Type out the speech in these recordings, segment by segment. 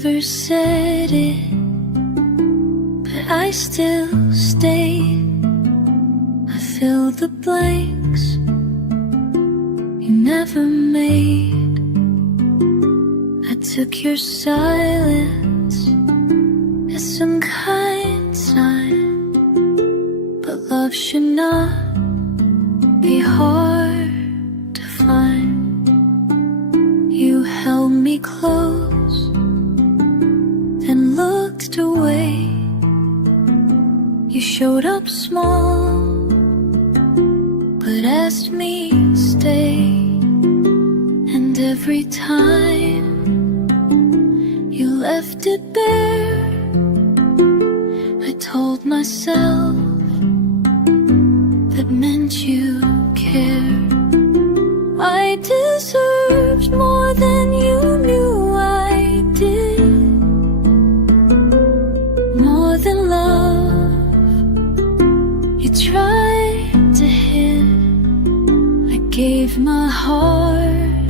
never said it, but I still stay. I fill the blanks you never made. I took your silence as some kind sign, but love should not be hard to find. You held me close, then looked away. You showed up small, but asked me to stay. And every time you left it bare, I told myself that meant you cared. I deserved more than you knew I did, more than love you tried to hid. I gave my heart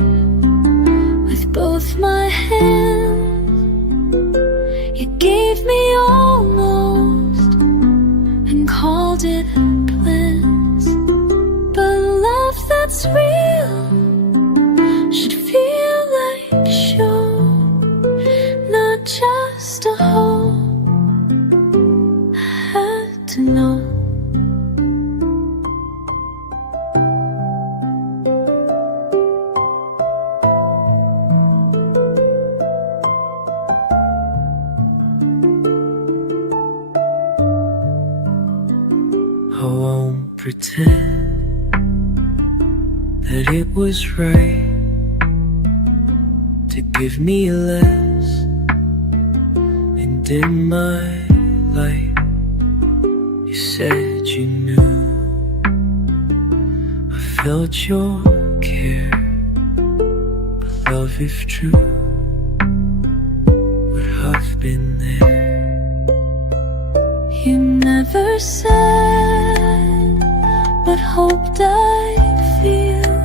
with both my hands. You gave me almost and called it plans. But love that's real should feel like a show, not just a hope. I had to know. I won't pretend that it was right to give me less and dim my light. You said you knew I felt your care, but love, if true, would have been there. You never said what hoped I'd feel.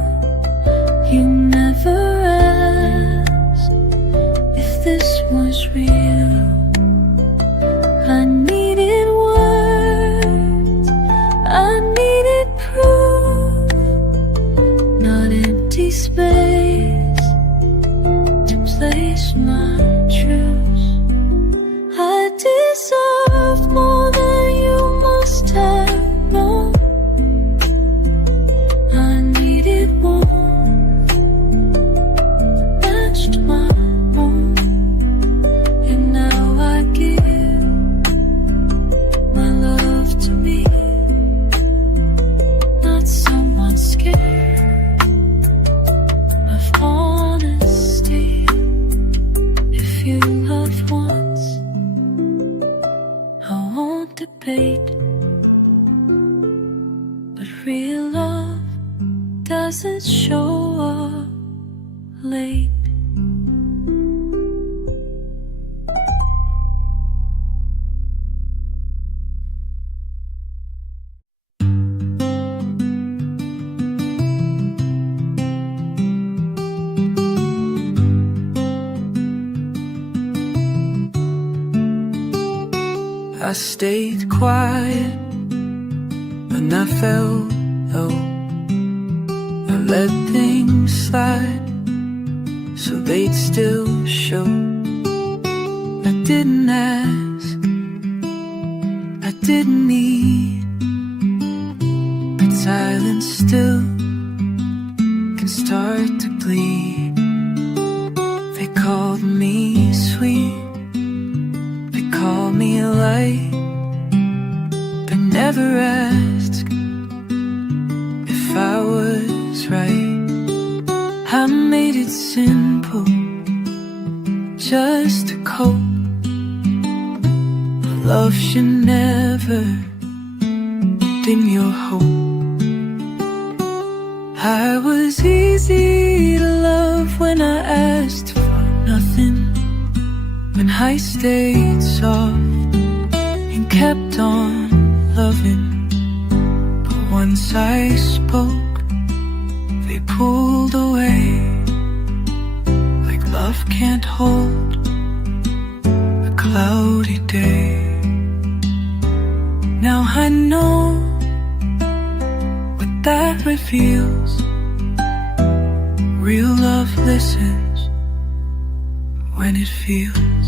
You never asked if this was real. I needed words, I needed proof, not empty space to place my truths. I deserved more than you must have known. I needed warmth, matched my own, and now I give my love to me, not someone scared of honesty. If you love once, I won't debate, but real love doesn't show up late. I stayed quiet when I felt low. I let things slide so they'd still show. I didn't ask, I didn't need, but silence still can start to bleed. They called me sweet, they called me light, but never asked if I was right. I made it simple just to cope. Love should never dim your hope. I was easy to love when I asked for nothing, when I stayed soft and kept on loving. But once I spoke, they pulled away, like love can't hold cloudy day. Now I know what that reveals. Real love listens when it feels.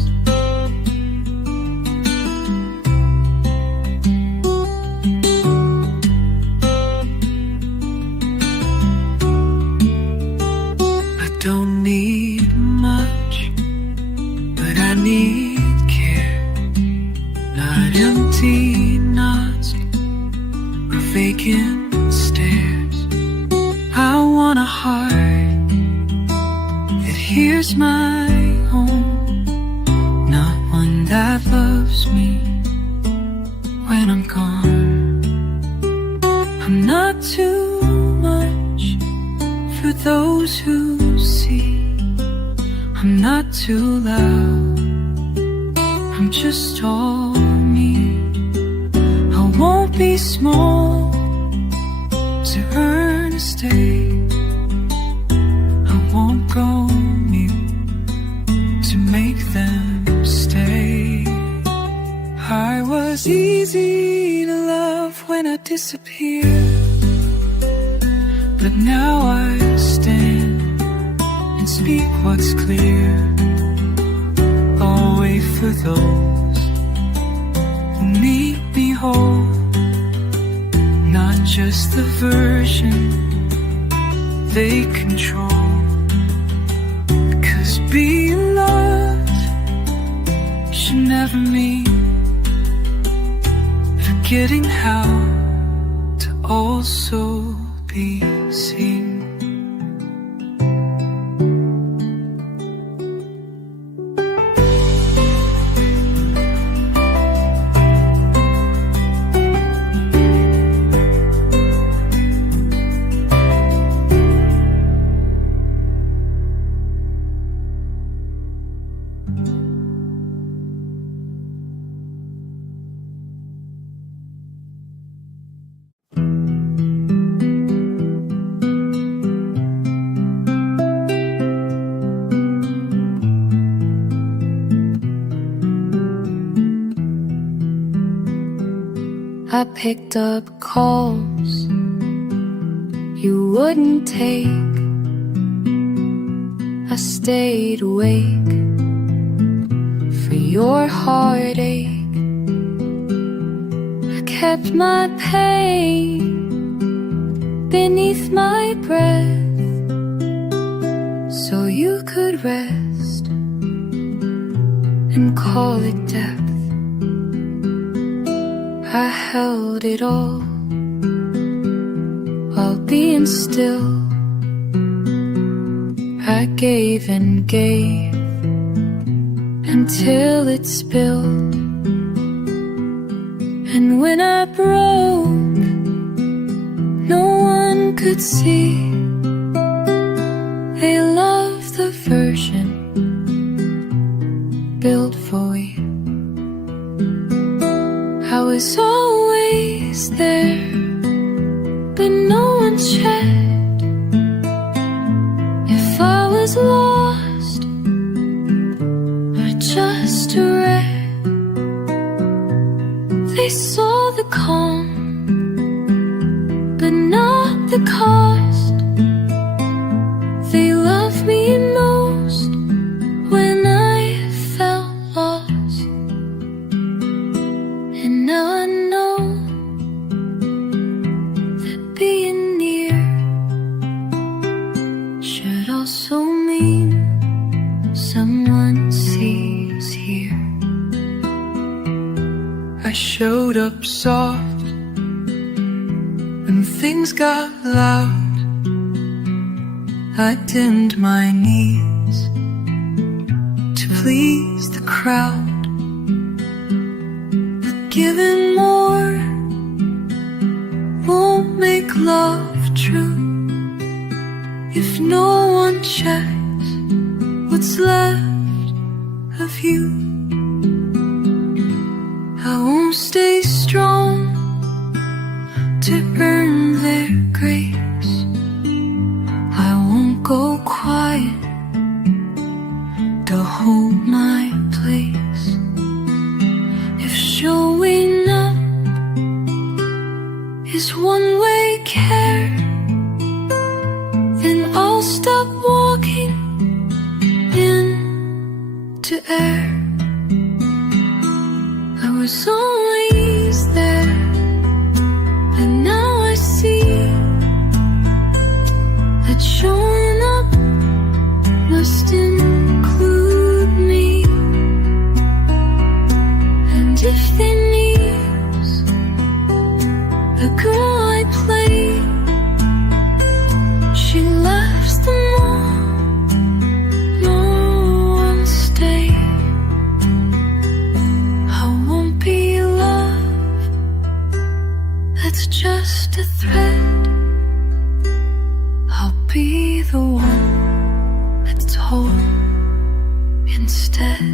I don't need much, but I need care. Not empty knots or vacant stares. I want a heart that hears my own, not one that loves me when I'm gone. I'm not too much for those who see. I'm not too loud, I'm just all me. I won't be small to earn a stay. I won't go mute to make them stay. I was easy to love when I disappeared, but now I stand and speak what's clear. I'll wait for those who need me whole, not just the version they control. 'Cause being loved should never mean forgetting how to also be seen. I picked up calls you wouldn't take. I stayed awake for your heartache. I kept my pain beneath my breath so you could rest and call it death. I held it all while being still. I gave and gave until it spilled. And when I broke, no one could see. They loved the version built for you. I was always there, but no one checked if I was lost or just a wreck. They saw the calm, but not the cost. They loved me most when I felt lost. And now I know that being near should also mean someone sees here. I showed up soft when things got loud. I dimmed my needs to please the crowd. But giving more won't make love true if no one checks what's left of you. I won't stay strong to earn their grace. I won't go quiet to hold my place. was always there, but now I see that showing up must include me. And if they muse the girl I played, she laughs the more no one stayed. I won't be love, that's just a thread. I'll be the one that's whole instead.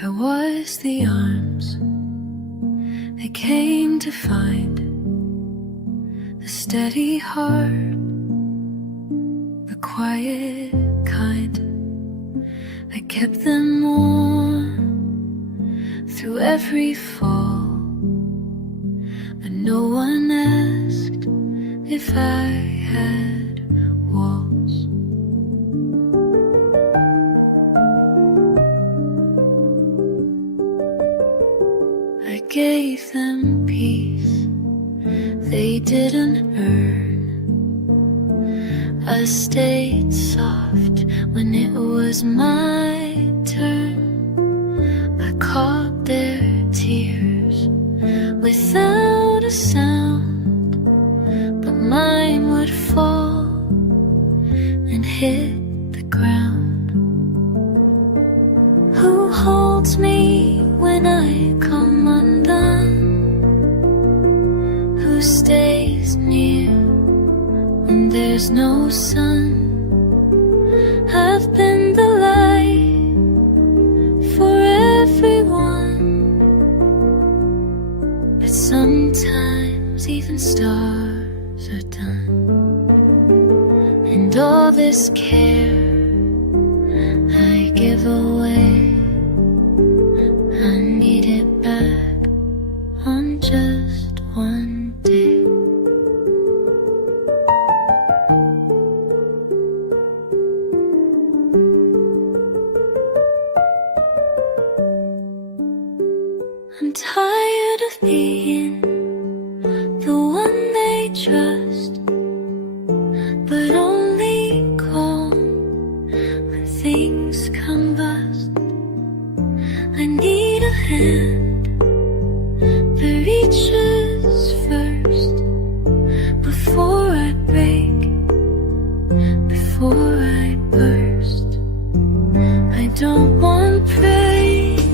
I was the arms they came to find, the steady heart, the quiet kind. I kept them warm through every fall, but no one asked if I had walls. I gave them peace they didn't earn. I stayed soft when it was my turn. I caught their tears without a sound, but mine would fall and hit the ground. Who holds me when I come undone? Who stays near when there's no sun? I've been the light for everyone, but sometimes even stars are done. And all this care I give away, I need it back on just one day. I'm tired of being the one they trust, but only call when things combust. I need a hand that reaches first, before I break, before I burst. I don't want praise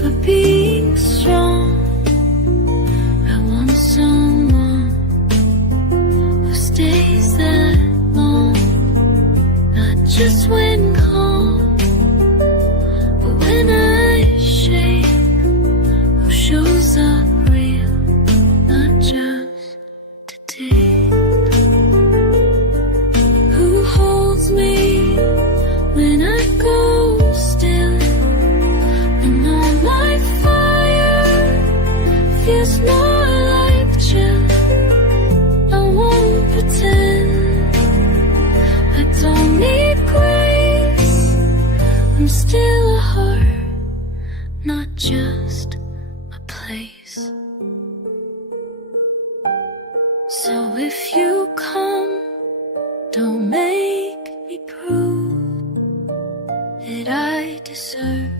for being strong. I want someone who stays that long, not just when calm, but when I shake. Who shows up real, not just today. Who holds me when I go still, and all my fire feels more like chill. I won't pretend I don't need grace. I'm still a heart, not just a place. So if you come, don't make me prove that I deserve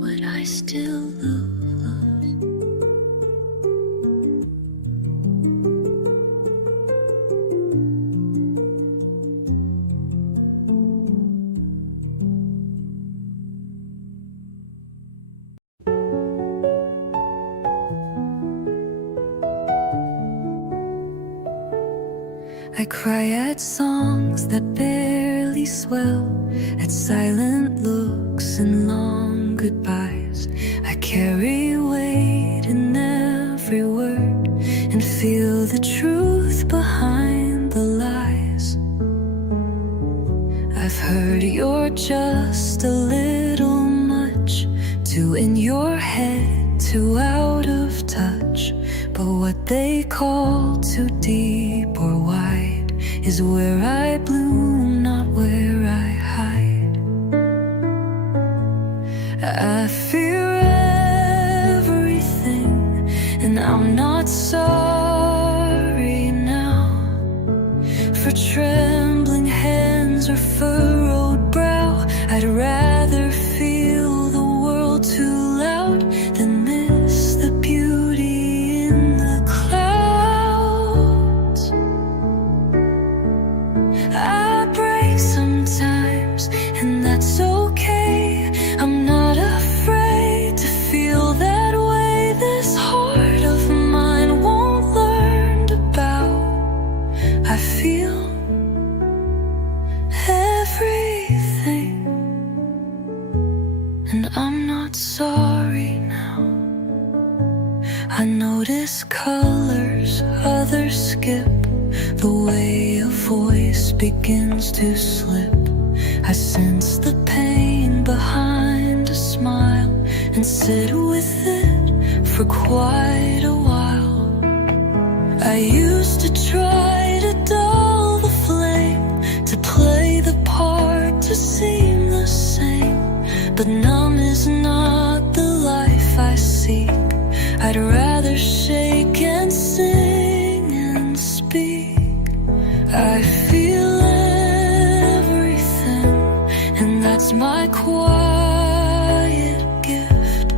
what I still lose. I cry at songs that barely swell, at silent looks and long goodbyes. I carry weight in every word and feel the truth behind the lies. I've heard you're just a little much, too in your head, too out of touch. But what they call too deep or wide is where I bloom, not where I hide. I fear everything, and I'm not sorry now for trembling hands or furrowed brow. I'd rather feel the world too loud than miss the beauty in the clouds. I break sometimes, and that's okay. I'm not afraid to feel that way. This heart of mine won't learn to bow. I feel everything, and I'm not sorry now. I notice colors others skip, the way a voice begins to slip. I sense the pain behind a smile and sit with it for quite a while. I used to try to dull the flame, to play the part, to seem the same. But numb is not the life I seek. I'd rather shake and sing and speak. I feel everything, and that's my quiet gift.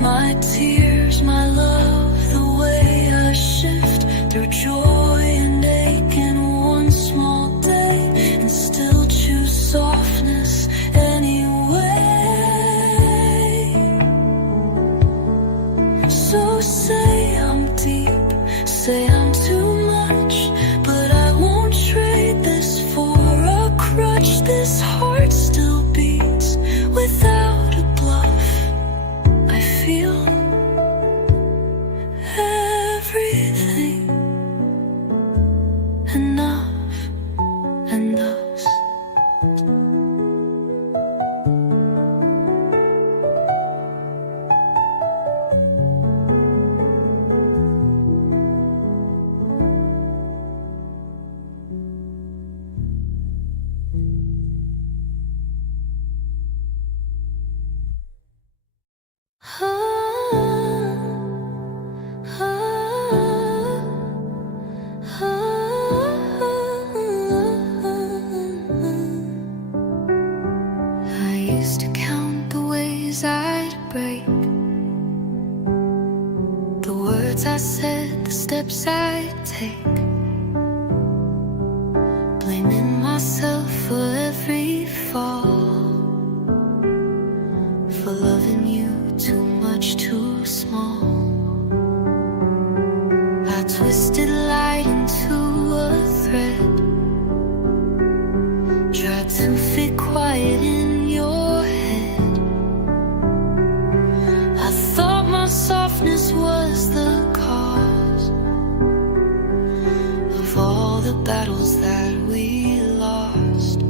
My tears, my love, the way I shift through joy and ache in one small day, and still choose softness anyway. So say I'm deep, say I'm too much, but I won't trade this for a crutch. This heart still beats without a bluff. I feel everything, enough and thus. I used to count the ways I'd break, the words I said, the steps I'd take, blaming myself for every fall, for loving you too much, too small. I twisted light into a thread, tried to fit quiet in your head. I thought my softness was the cause of all the battles that we lost.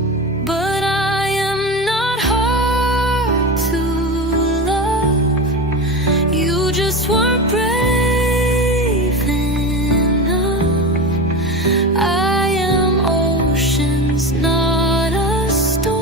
But I am not hard to love. You just weren't brave enough. I am oceans, not a storm.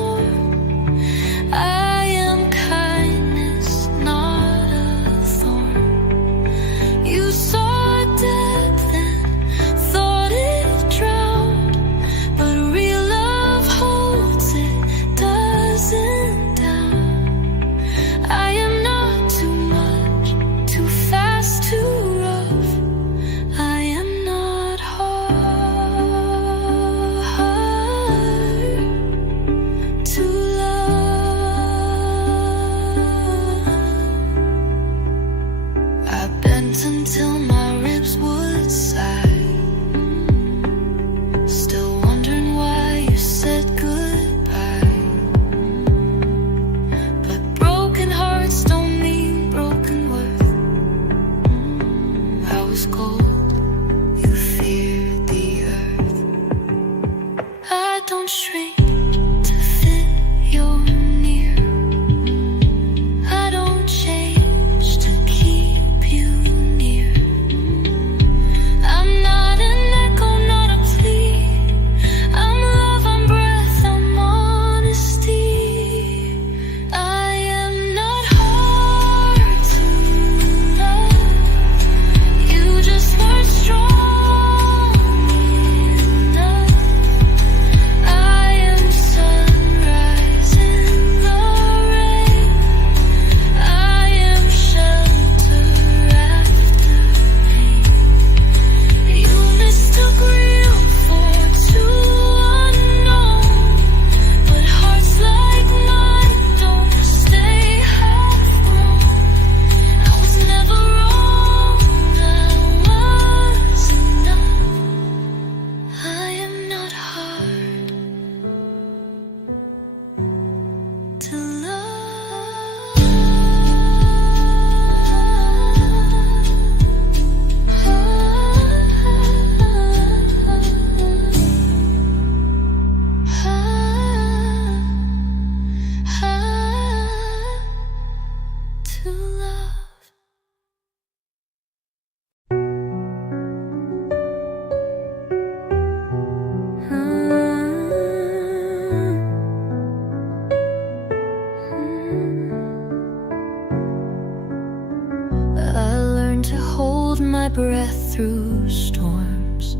breath through storms,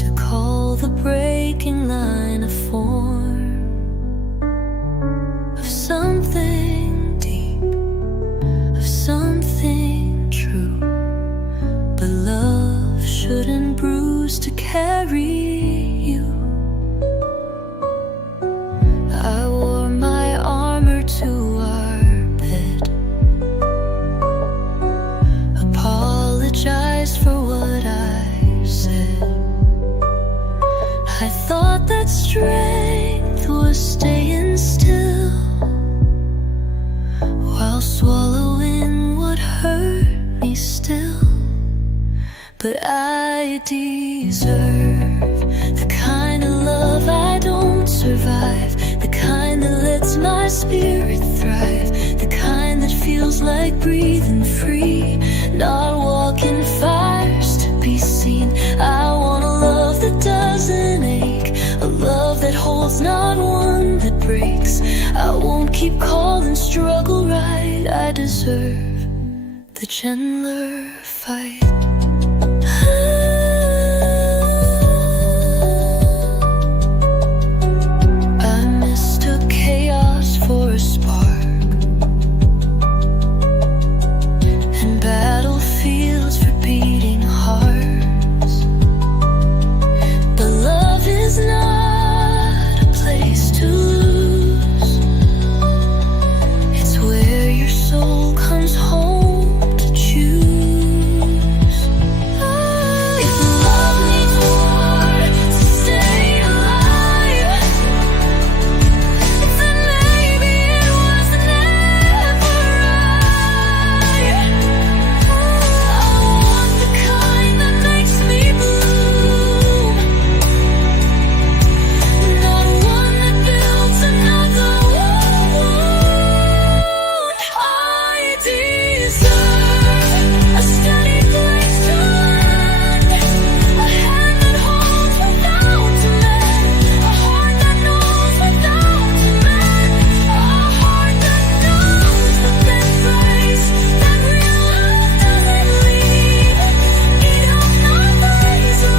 to call the breaking line a form of something deep, of something true. But love shouldn't bruise to carry you. I wore my armor to our bed, apologized for what I said. I thought that strength was staying still while swallowing what hurt me still. But I deserve the kind of love I don't survive, the kind that lets my spirit thrive, the kind that feels like breathing free, not walking fires to be seen. I want a love that doesn't ache, a love that holds, not one that breaks. I won't keep calling struggle right. I deserve the gentler fight. I mistook chaos for a spark, and battlefields for beating hearts. But love is not a place to lose. It's where your soul comes home to choose. If love needs war to stay alive, then maybe it was never right. I want the kind that makes me bloom, not one that builds another wound. I deserve a steady place to land, a hand that holds without demand, a heart that knows without demand, a heart that knows the best place, that real love doesn't leave. It does not raise a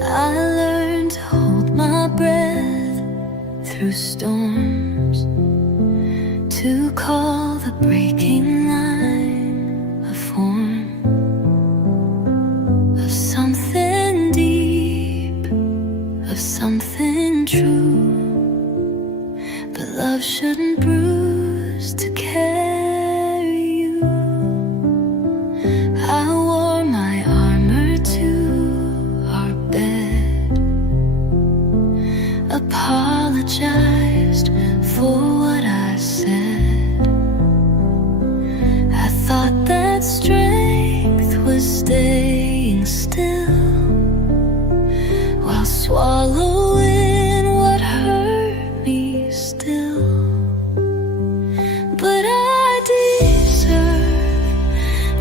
I learned to hold my breath through storms, to call the breaking line a form of something deep, of something true. But love shouldn't bruise to carry you. I wore my armor to our bed, apologized for what I said. I thought that strength was staying still while swallowing what hurt me still. But I deserve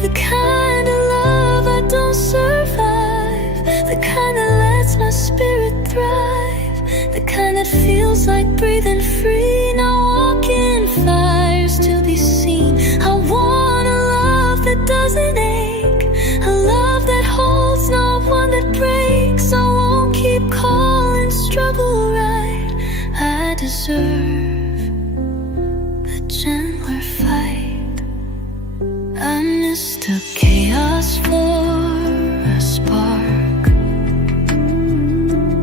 the kind of love I don't survive, the kind that lets my spirit thrive, the kind that feels like breathing free, not walking fires to be seen. I want a love that doesn't ache, a love that holds, not one that breaks. I won't keep calling struggle right. I deserve the gentler fight. I mistook chaos for a spark,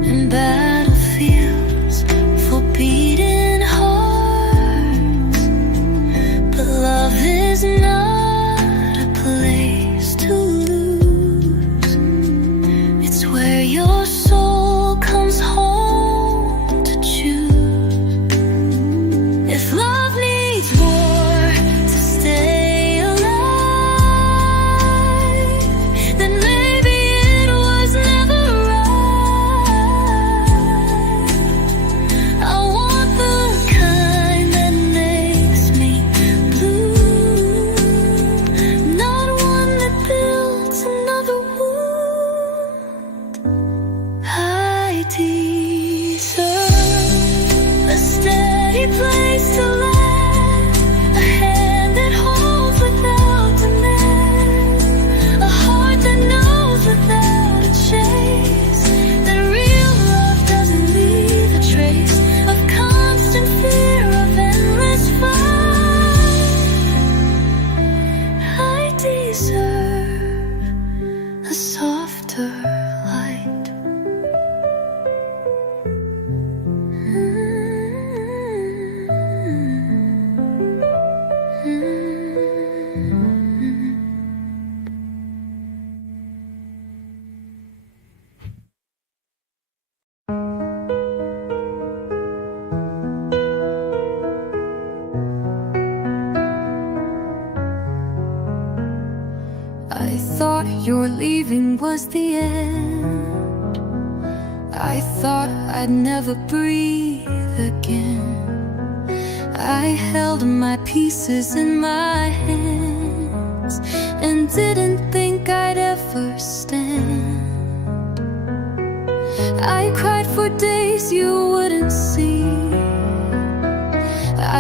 and battlefields for beating hearts. But love is not a place to lose. It's where your soul comes home to choose. steady place to land, a hand that holds without demand, a heart that knows without a chase, that real love doesn't leave a trace of constant fear of endless fight. I deserve a softer light. I thought your leaving was the end. I thought I'd never breathe again. I held my pieces in my hands and didn't think I'd ever stand. I cried for days you wouldn't see.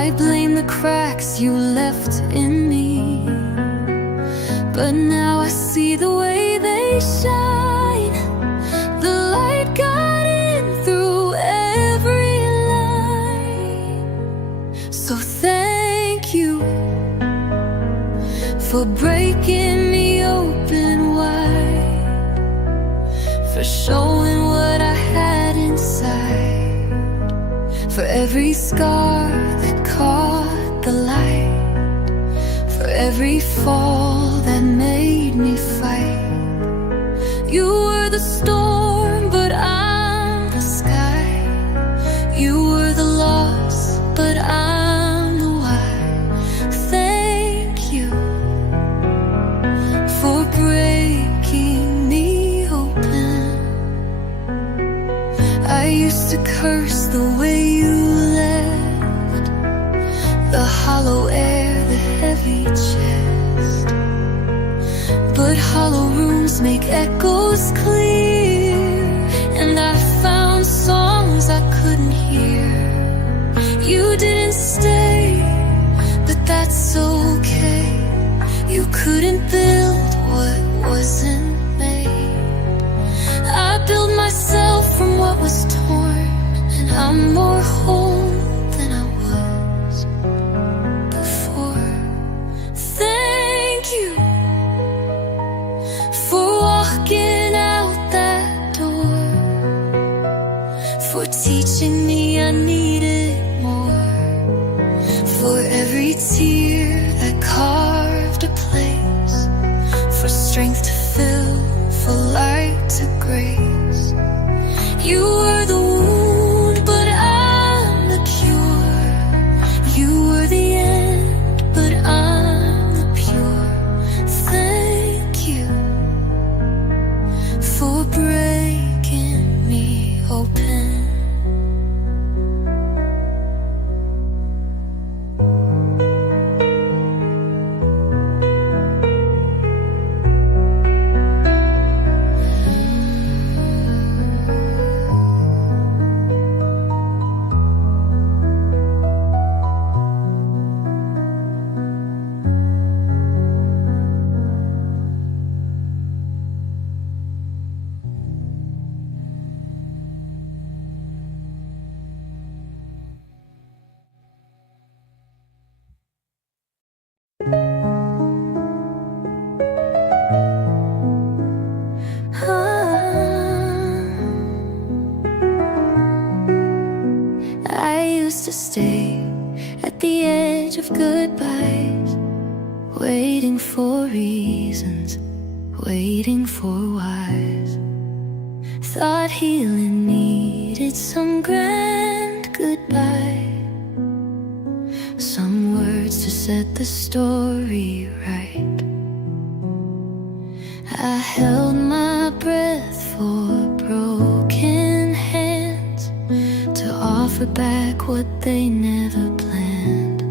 I blamed the cracks you left in me. But now I see the way they shine. The light got in through every line. So thank you for breaking me open wide, for showing what I had inside, for every scar that caught the light, for every fall that made me fight. You were the storm, but I'm the sky. You were the loss, but I'm the why. Thank you for breaking me open. I used to curse the way you left, the hollow air, the heavy chest. But hollow rooms make echoes clear, and I found songs I couldn't hear. You didn't stay, but that's okay. You couldn't build what wasn't made. I built myself from what was torn, and I'm more whole than I was before. Thank you for walking out that door, for teaching me I needed more, for every tear that carved a place, for strength to fill, for light to grace. You were the wound, but I'm the cure. You were the end, but I'm the pure. Thank you for breaking me open. I used to stay at the edge of goodbyes, waiting for reasons, waiting for whys. Thought healing needed some grand goodbye, some words to set the story right. I held my breath for broken hands to offer back what they never planned.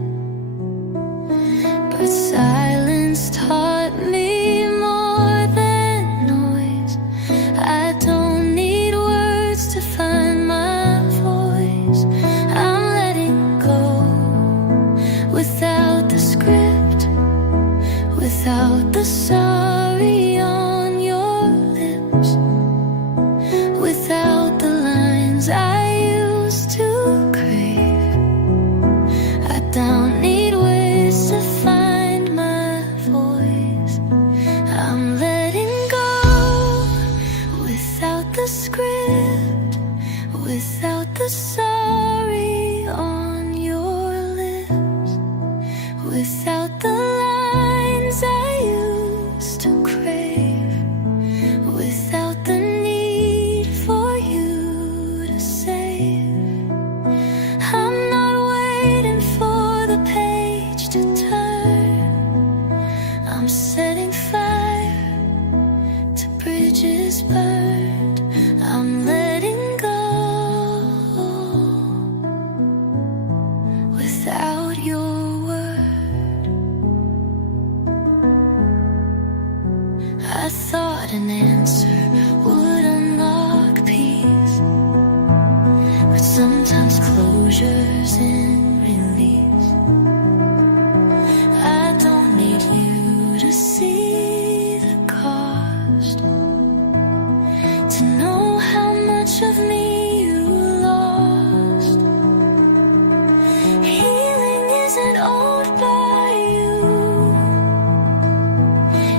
But silence taught me more than noise. I don't need words to find my voice. I'm letting go without the lines I used to crave, without the need for you to save. I'm not waiting for the page to turn. I'm setting fire to bridges burned. I'm letting go without your word. I thought an answer would unlock peace, but sometimes closure's in release. I don't need you to see the cost, to know how much of me you lost. Healing isn't owned by you.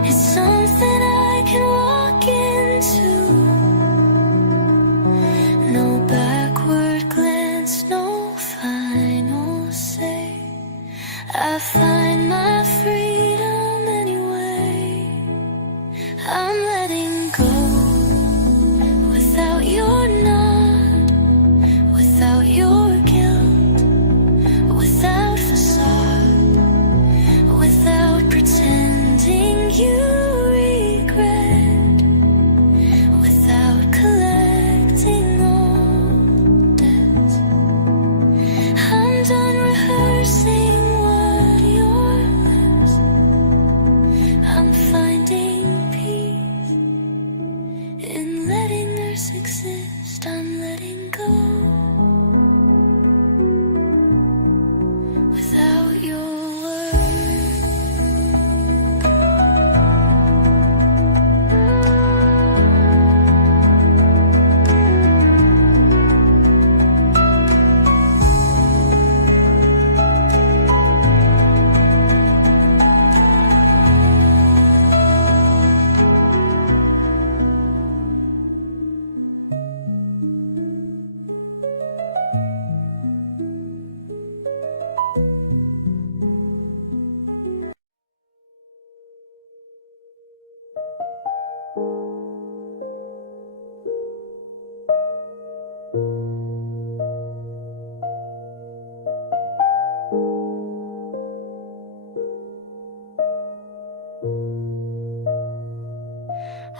It's something I can walk into. No backward glance, no final say. I find my freedom anyway. I'm letting go without your nod, without your guilt, without facade, without pretending you regret, without collecting old debts. I'm done rehearsing what you're less. I'm finding peace in letting us exist. I'm letting go without your word.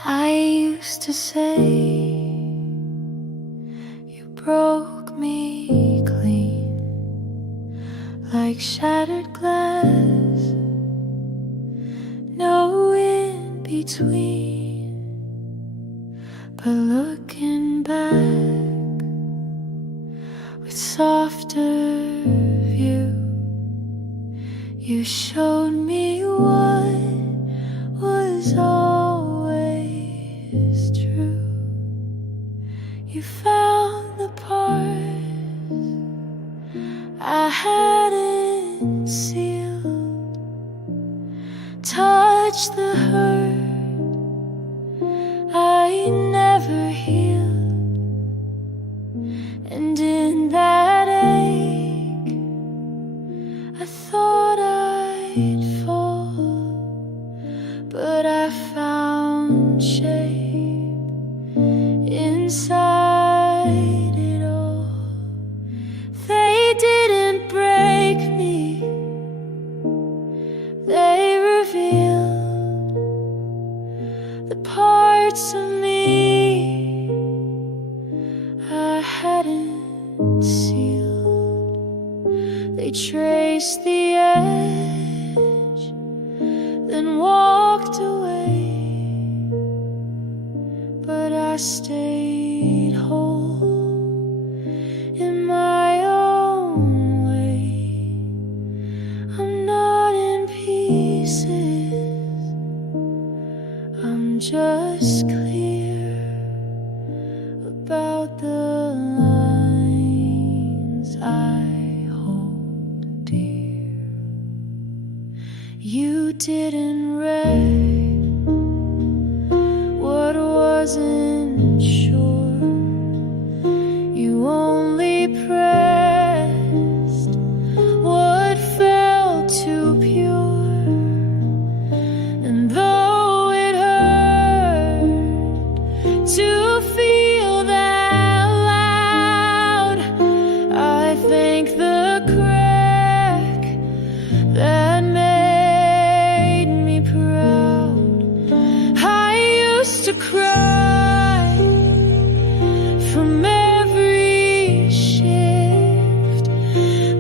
I used to say you broke me clean, like shattered glass, no in between. But looking back with softer view, you showed me what was always true. You found the parts I hadn't sealed, touched the hurt I never healed, and in that ache I thought I'd fall, but I found shape inside it all. They didn't break me, they revealed the parts of me I hadn't sealed. They traced the edge, then walked away, but I stayed whole in my own way. I'm not in pieces, I'm just clear about the lines I hold dear. You didn't wreck what wasn't sure, you only pressed what felt too pure.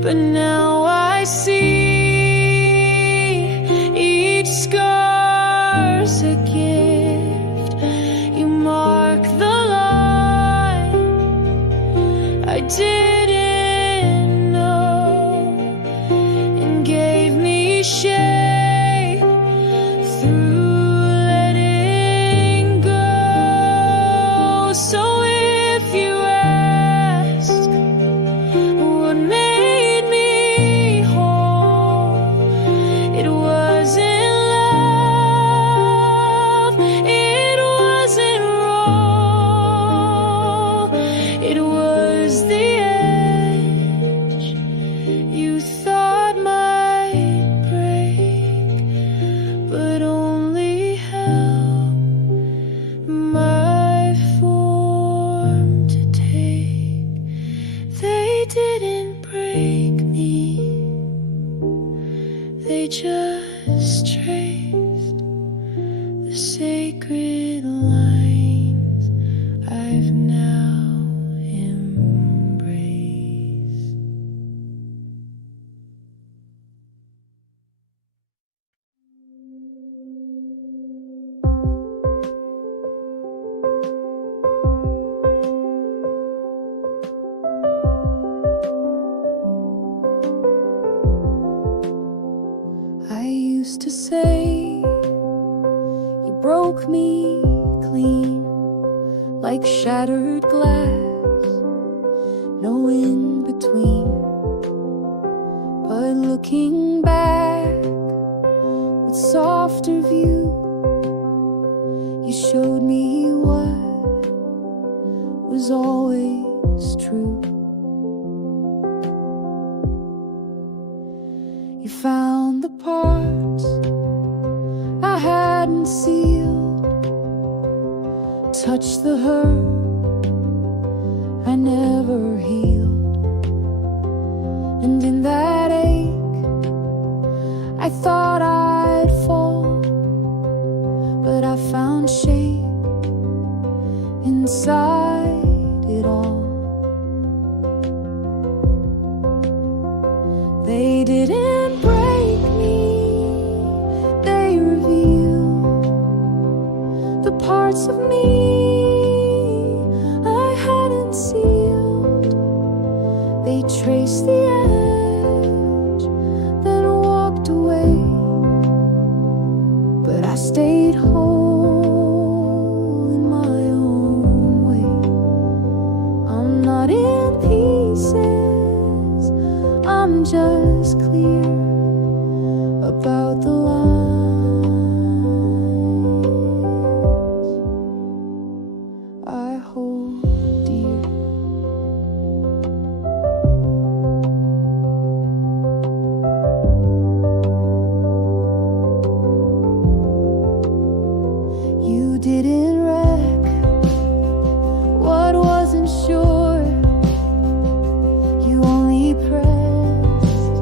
but now I see each scar's a gift. You mark the line I didn't know, and gave me shape through letting go. So if you ask what made me whole, it wasn't love, it wasn't wrong, it was the edge you thought might break, but only help my form to take. They didn't break me, they just traced the sacred lines I've now embraced. I used to say you broke me clean, like shattered glass, no in between. But looking back with softer view, you showed me what was always true. You found the parts I hadn't sealed, touched the hurt I never healed, and in that ache I thought I'd fall, but I found shape inside it all. They didn't break me, they revealed the parts of me I hadn't sealed. They traced the edge, then walked away, but I stayed whole in my own way. I'm not in pieces, I'm just clear about the lines I hold dear. You didn't wreck what wasn't sure, you only pressed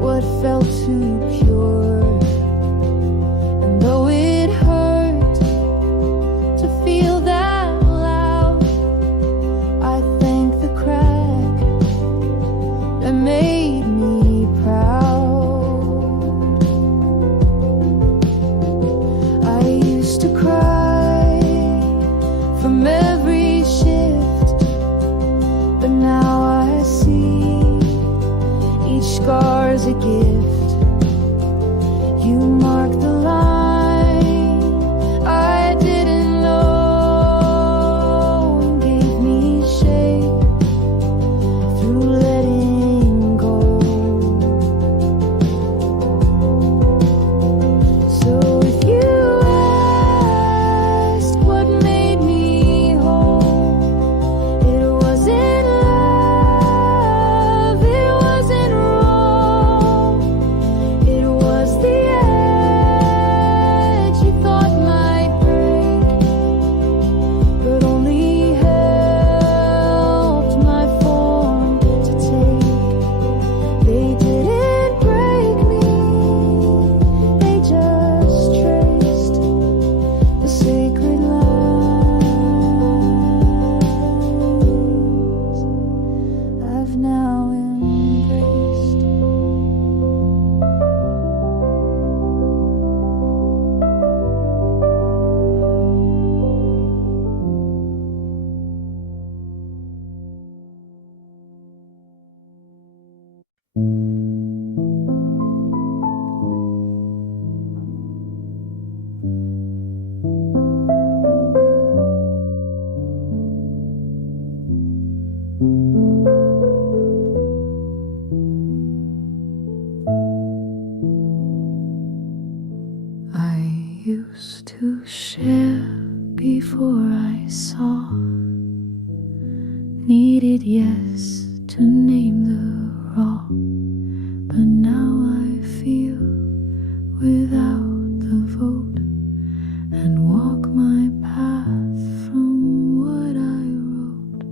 what felt too pure. And though it hurt to feel that loud, I thank the crack that made me proud. I used to cry from every shift, but now I see each scar's a gift. You mark the line I didn't know, and gave me shape through letting go. So if you ask what made me whole, it wasn't love, it wasn't wrong, it was the used to share before I saw. Needed yes to name the raw, but now I feel without the vote and walk my path from what I wrote.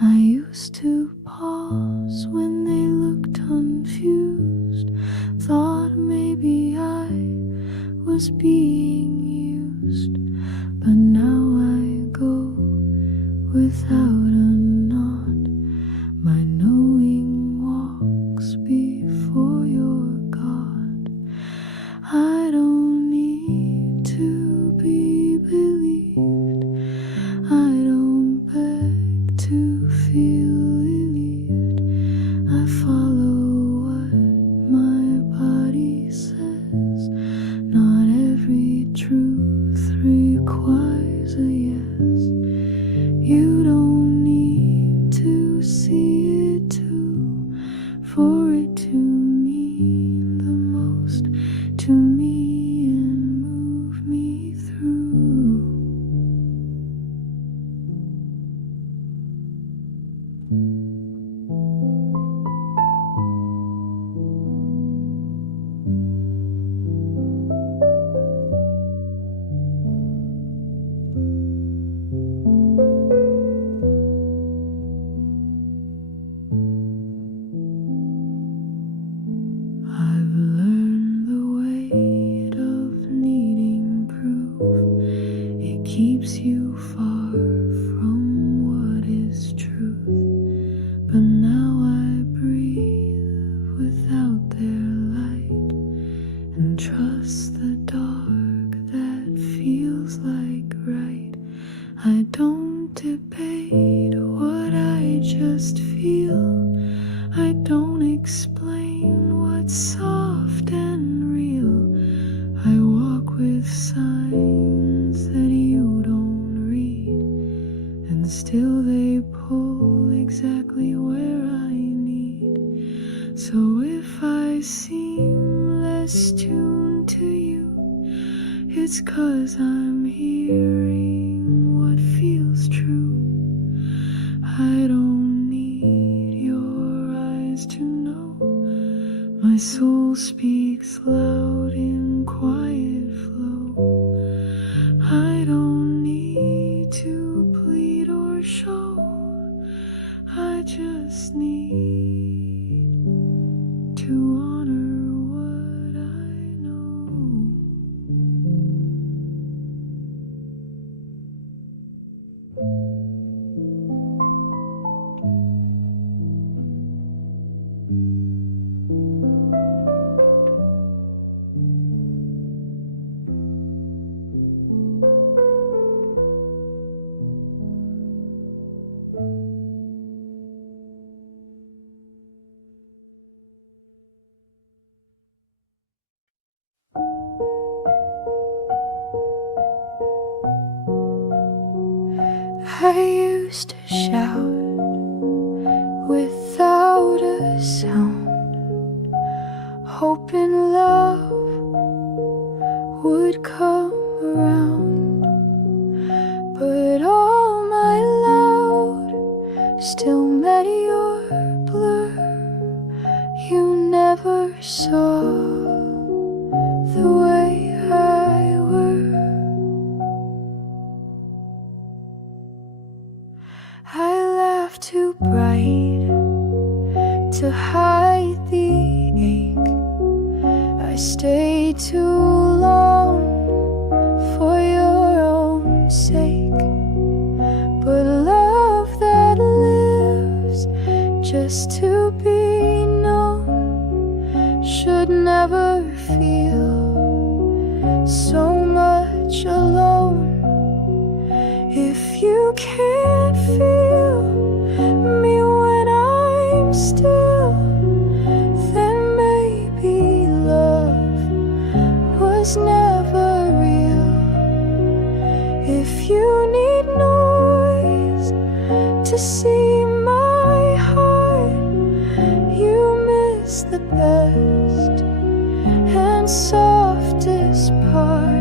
I used to pause when they looked confused, thought maybe I was being used, but now I go without a nod. My knowing walks before your God. I don't need to be believed. I don't beg to feel relieved. I follow what my body says. Not every truth requires a yes. You don't need to see it too for it to mean the most to me and move me through. I've learned the weight of needing proof. It keeps you far from what is truth. But now I breathe without their light and trust the dark that feels like right. I don't debate what I just feel. I don't explain what's soft and real. I walk with signs that you don't read, and still they pull exactly where I need. So if I seem less tuned to you, it's 'cause I'm hearing what feels true. I don't need your eyes to know. My soul speaks loud in quiet flow. I don't need to plead or show. I just need to honor what I know. I used to shout without a sound, hoping love would come around. But all my loud still met your blur. You never saw the way I were. I laughed too bright to hide the ache. I stayed too long for your own sake. But love that lives just to be known should never feel so much alone. If you can't feel me when I'm still, then maybe love was never real. If you need noise to see my heart, you miss the best and softest part.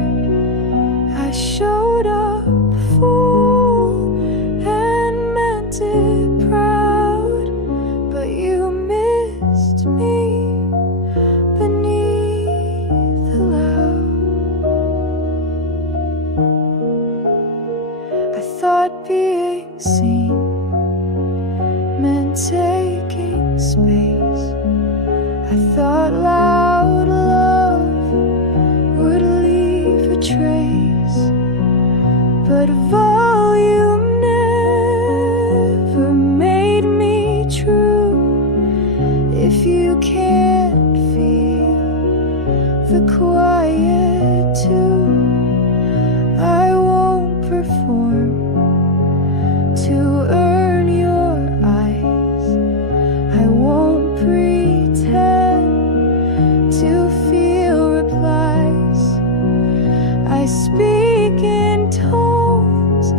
I thought loud love would leave a trace, but volume never made me true. If you can't feel the quiet too, I won't perform to earn your eyes. I won't pretend to feel replies. I speak in tones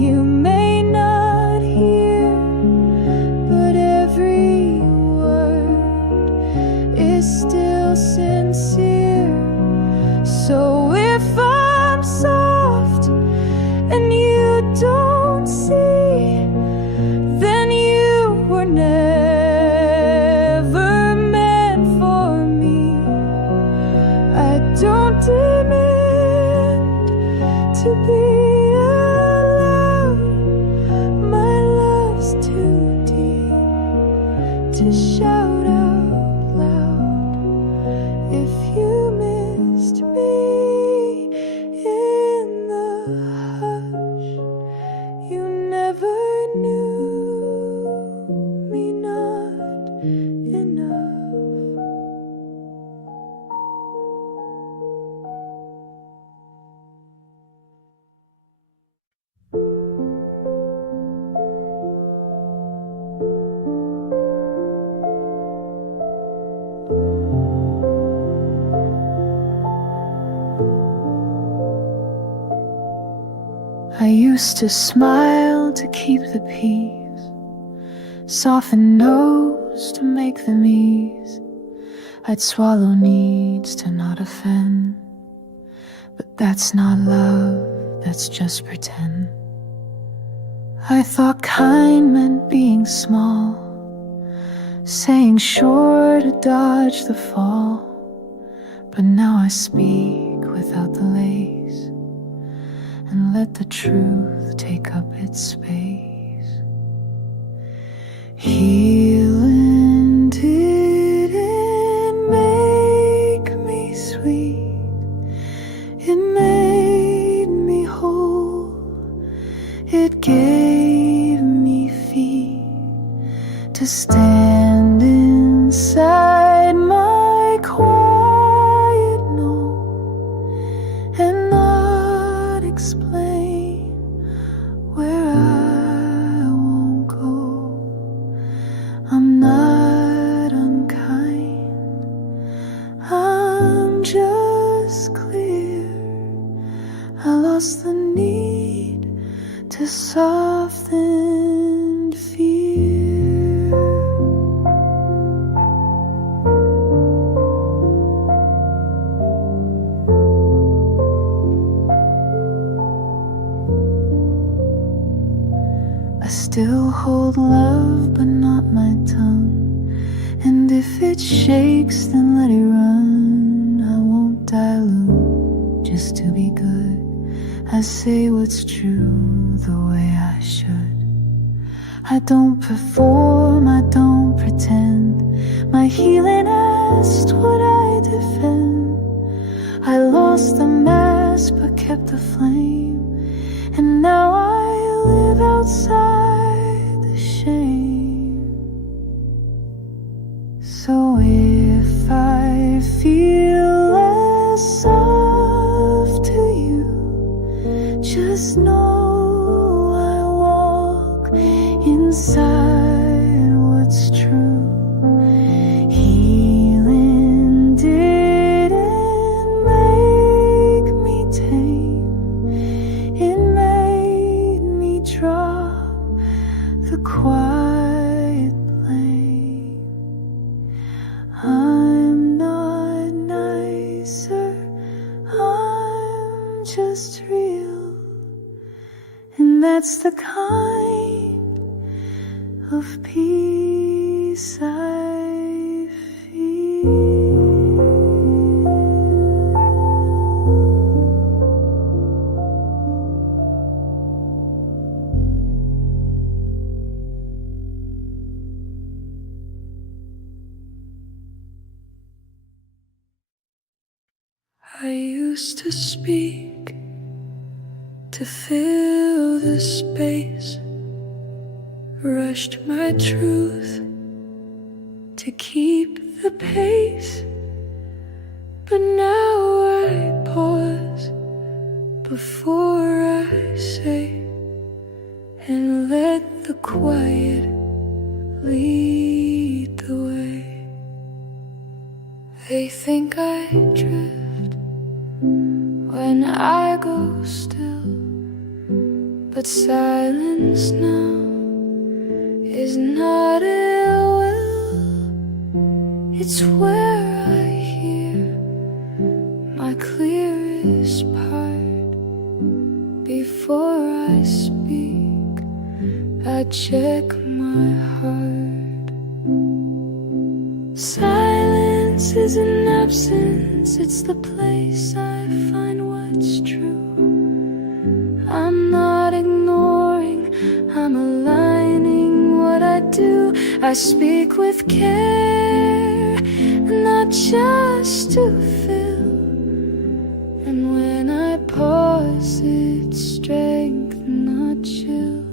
you may not hear, but every word is still sincere. So if I'm soft and you don't see, then you were never meant for me. I don't demand to be allowed. My love's too deep to shout out loud. If you missed me in the hush, you never knew me not enough. I used to smile to keep the peace, soften no's to make them ease. I'd swallow needs to not offend, but that's not love, that's just pretend. I thought kind meant being small, saying sure to dodge the fall, but now I speak without the lace and let the truth take up its space. Healing didn't make me sweet, it made me whole. It gave me feet to stand inside my quiet knoll and not explain where I won't go. I'm not unkind, I'm just clear. I lost the need to soften fear. I still hold love, but not my tongue. And if it shakes, then let it run. I won't dilute just to be good. I say what's true the way I should. I don't perform, I don't pretend. My healing asked what I defend. I lost the mask but kept the flame, and now I live outside the shame. So if I feel less soft to you, just know I walk inside what's true. Healing didn't make me tame, it made me drop the quiet blame. I'm not nicer, I'm just real, and that's the kind of peace I feel. I used to speak to fill the space, rushed my truth to keep the pace, but now I pause before I say, and let the quiet lead the way. They think I drift when I go still, but silence now is not ill will. It's where I hear my clearest part. Before I speak, I check my heart. Silence is an absence, it's the place I find what's true. I'm not ignoring, I'm aligning what I do. I speak with care, not just to fill. And when I pause, it's strength, not chill.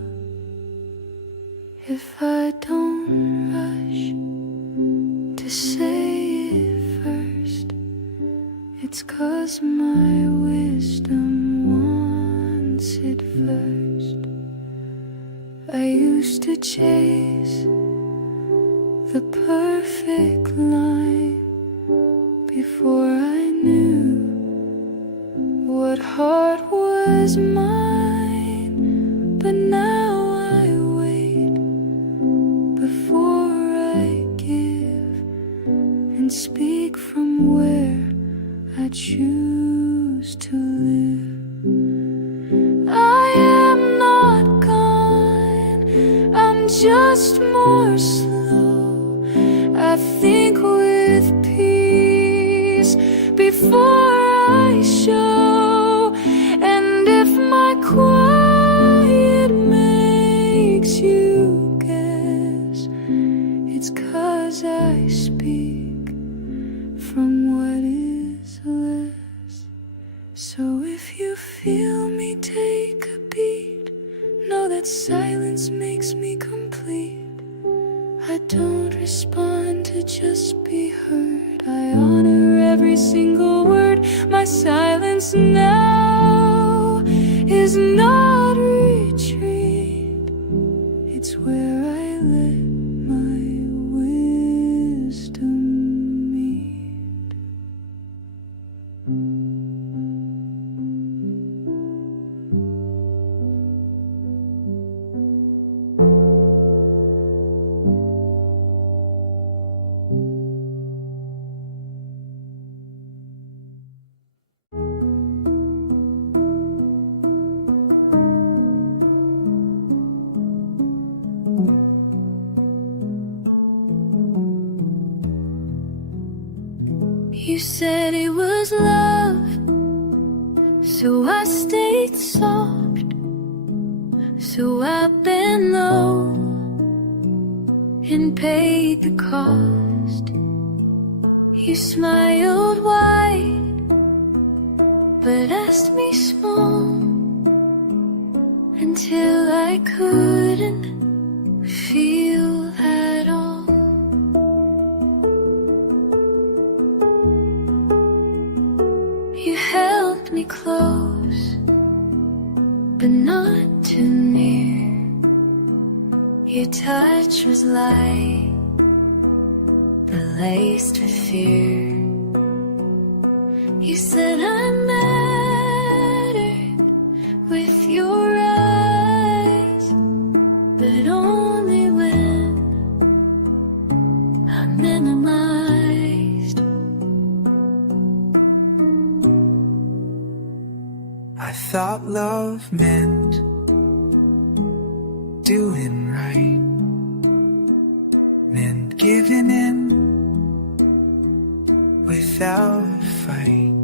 If I don't rush to say it first, it's 'cause my wisdom wants it first. I used to chase the perfect line before I knew what heart was mine. But now I wait before I give, and speak from where I choose to live. I am not gone, I'm just more slow. I think with peace before I show. And if my quiet makes you guess, it's 'cause I speak from what is less. So if you feel me take a beat, know that silence makes me complete. I don't respond to just be heard, I honor every single word. My silence now is not retreat, it's where I let my wisdom meet. You said it was love, so I stayed soft. So I bent low and paid the cost. You smiled wide, but asked me small, until I couldn't feel at all. You held me close, but not too near. Your touch was light, but laced with fear. You said I mattered with your eyes, but only when I minimized. I thought love meant doing right, meant giving in without a fight,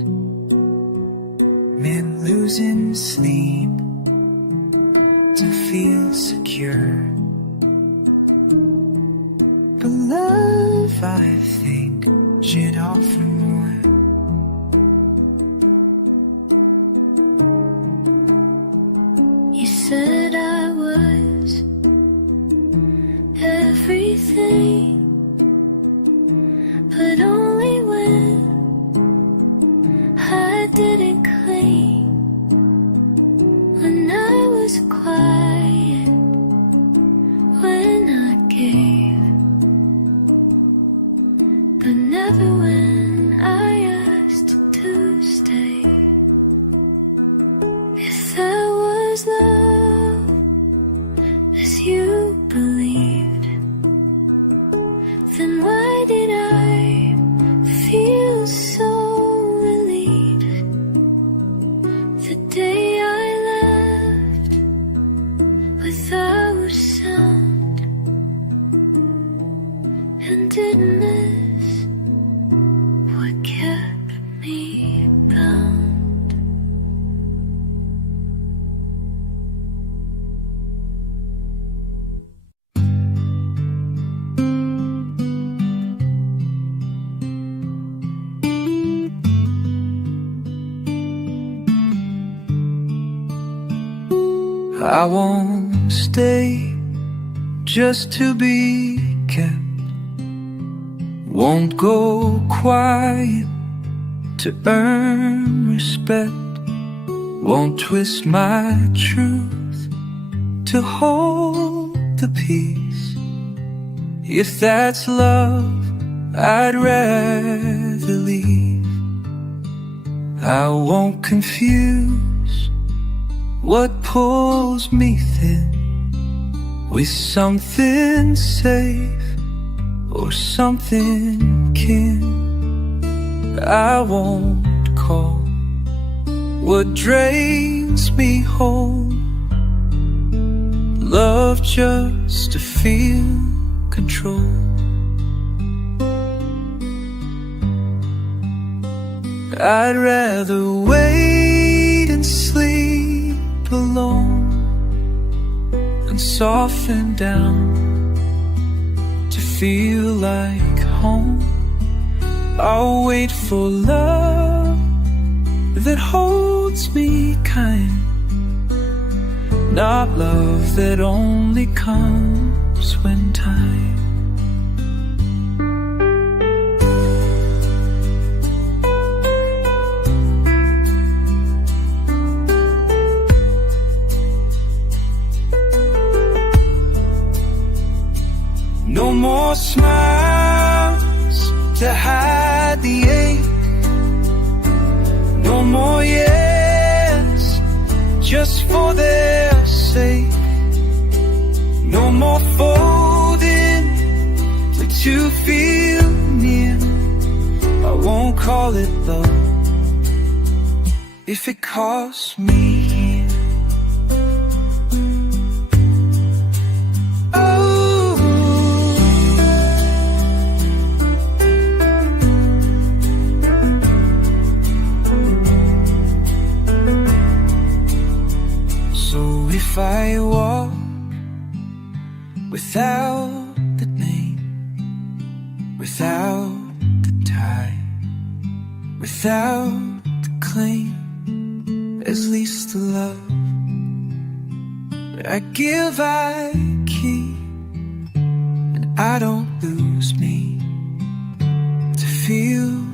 meant losing sleep to feel secure. But love, I think, should offer more. when I asked to stay. If that was love, as you believed, then why did I feel so relieved the day I left without sound and didn't miss what kept me bound? I won't stay just to be kept. Won't go quiet to earn respect. Won't twist my truth to hold the peace. If that's love, I'd rather leave. I won't confuse what pulls me thin with something safe or something kin. I won't call what drains me home love just to feel control. I'd rather wait and sleep alone and soften down to feel like home. I'll wait for love that holds me kind, not love that only comes when time. No more smiles to hide the ache. No more yes, just for their sake. No more folding to feel near. I won't call it love if it costs me here. If I walk without the name, without the tie, without the claim, at least the love I give I keep, and I don't lose me to feel